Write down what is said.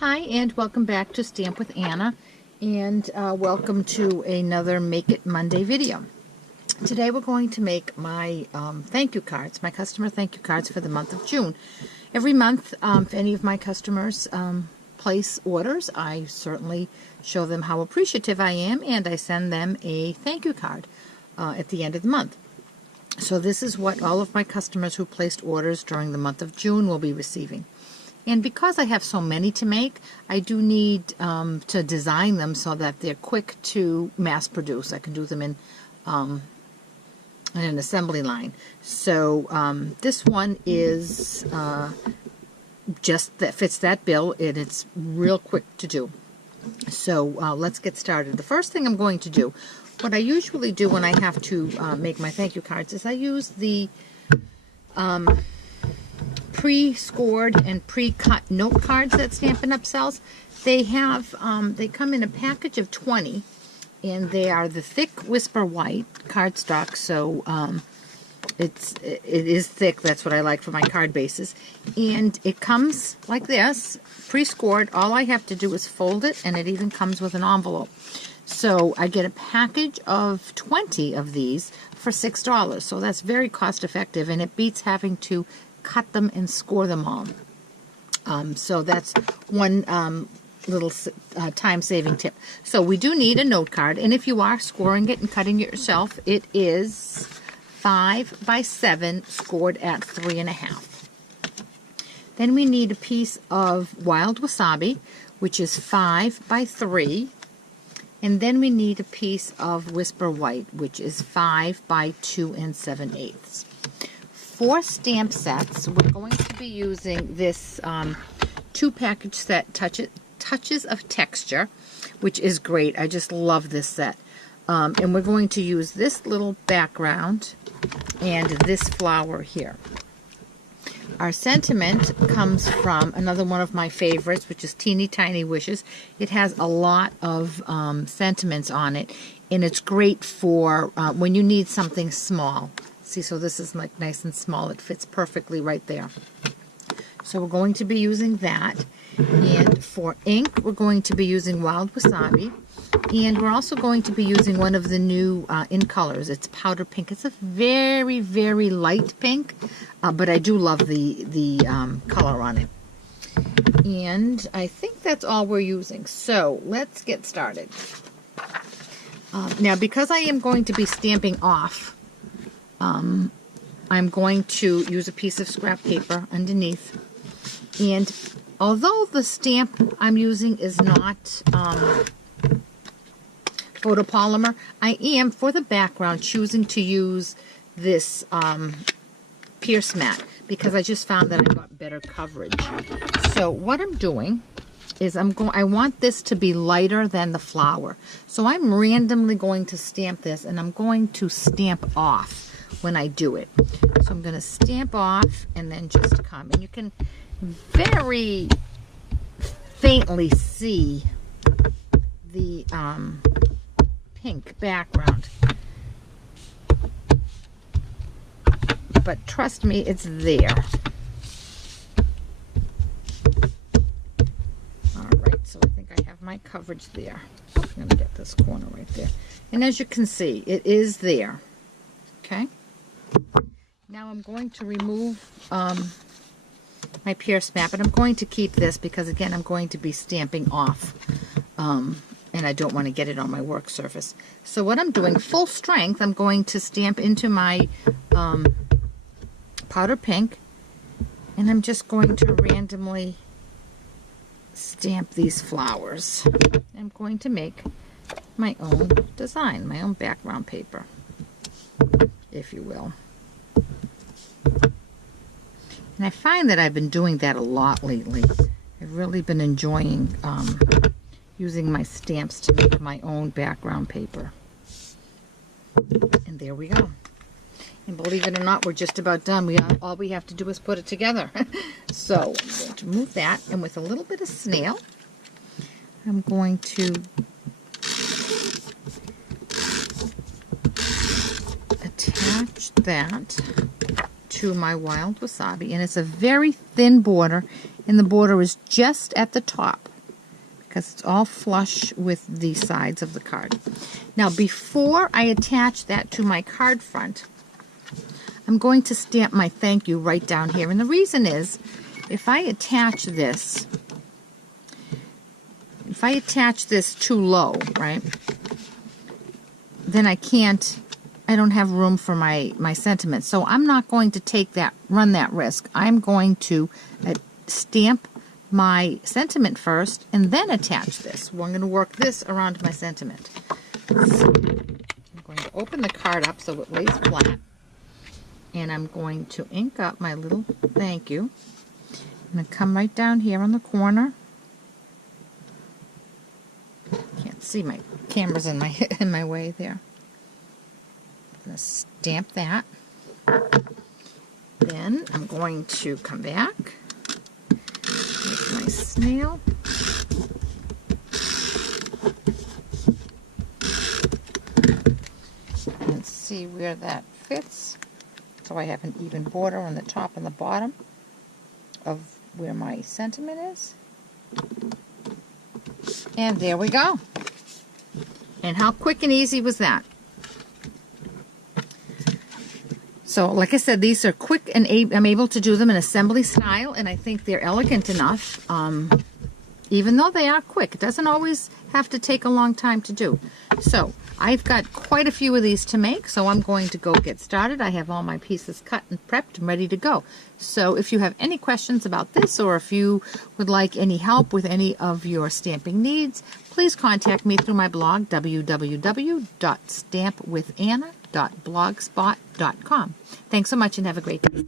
Hi, and welcome back to Stamp with Anna, and welcome to another Make It Monday video. Today we're going to make my thank you cards, my customer thank you cards for the month of June. Every month, if any of my customers place orders, I certainly show them how appreciative I am, and I send them a thank you card at the end of the month. So this is what all of my customers who placed orders during the month of June will be receiving. And because I have so many to make, I do need to design them so that they're quick to mass produce. I can do them in an assembly line. So this one is just that fits that bill, and it's real quick to do. So let's get started. The first thing I'm going to do, what I usually do when I have to make my thank you cards, is I use the pre-scored and pre-cut note cards that Stampin' Up! Sells. They have they come in a package of 20, and they are the thick Whisper White cardstock. So it is thick. That's what I like for my card bases. And it comes like this, pre-scored. All I have to do is fold it, and it even comes with an envelope. So I get a package of 20 of these for $6. So that's very cost effective, and it beats having to cut them and score them all. So that's one little time-saving tip. So we do need a note card, and if you are scoring it and cutting it yourself, it is 5 by 7 scored at 3.5. Then we need a piece of wild wasabi, which is 5 by 3, and then we need a piece of Whisper White, which is 5 by 2 7/8. For stamp sets, we're going to be using this 2-package set, Touches of Texture, which is great. I just love this set. And we're going to use this little background and this flower here. Our sentiment comes from another one of my favorites, which is Teeny Tiny Wishes. It has a lot of sentiments on it, and it's great for when you need something small. See, so this is like nice and small. It fits perfectly right there. So we're going to be using that. And for ink, we're going to be using Wild Wasabi. And we're also going to be using one of the new in colors. It's powder pink. It's a very, very light pink, but I do love the color on it. And I think that's all we're using. So let's get started. Now, because I am going to be stamping off, I'm going to use a piece of scrap paper underneath, and although the stamp I'm using is not photopolymer, I am, for the background, choosing to use this Pierce mat because I just found that I got better coverage. So what I'm doing is I want this to be lighter than the flower. So I'm randomly going to stamp this, and I'm going to stamp off when I do it. So I'm going to stamp off and then just come. And you can very faintly see the pink background. But trust me, it's there. Alright, so I think I have my coverage there. I'm going to get this corner right there. And as you can see, it is there. Okay? Now I'm going to remove my Pierce mat, but I'm going to keep this because, again, I'm going to be stamping off, and I don't want to get it on my work surface. So what I'm doing, full strength, I'm going to stamp into my powder pink, and I'm just going to randomly stamp these flowers. I'm going to make my own design, my own background paper, if you will. And I find that I've been doing that a lot lately. I've really been enjoying using my stamps to make my own background paper. And there we go. And believe it or not, we're just about done. All we have to do is put it together. So I'm going to move that, and with a little bit of snail, I'm going to attach that to my wild wasabi, and it's a very thin border, and the border is just at the top because it's all flush with the sides of the card. Now, before I attach that to my card front, I'm going to stamp my thank you right down here, and the reason is, if I attach this too low, right, then I don't have room for my sentiment. So I'm not going to run that risk. I'm going to stamp my sentiment first and then attach this. Well, I'm going to work this around my sentiment. So I'm going to open the card up so it lays flat. And I'm going to ink up my little thank you. I'm going to come right down here on the corner. Can't see, my camera's in my way there. I'm going to stamp that. Then I'm going to come back with my snail. And see where that fits. So I have an even border on the top and the bottom of where my sentiment is. And there we go. And how quick and easy was that? So, like I said, these are quick, and I'm able to do them in assembly style, and I think they're elegant enough. Even though they are quick, it doesn't always have to take a long time to do. So, I've got quite a few of these to make, so I'm going to go get started. I have all my pieces cut and prepped and ready to go. So if you have any questions about this, or if you would like any help with any of your stamping needs, please contact me through my blog, www.stampwithanna.blogspot.com. Thanks so much and have a great day.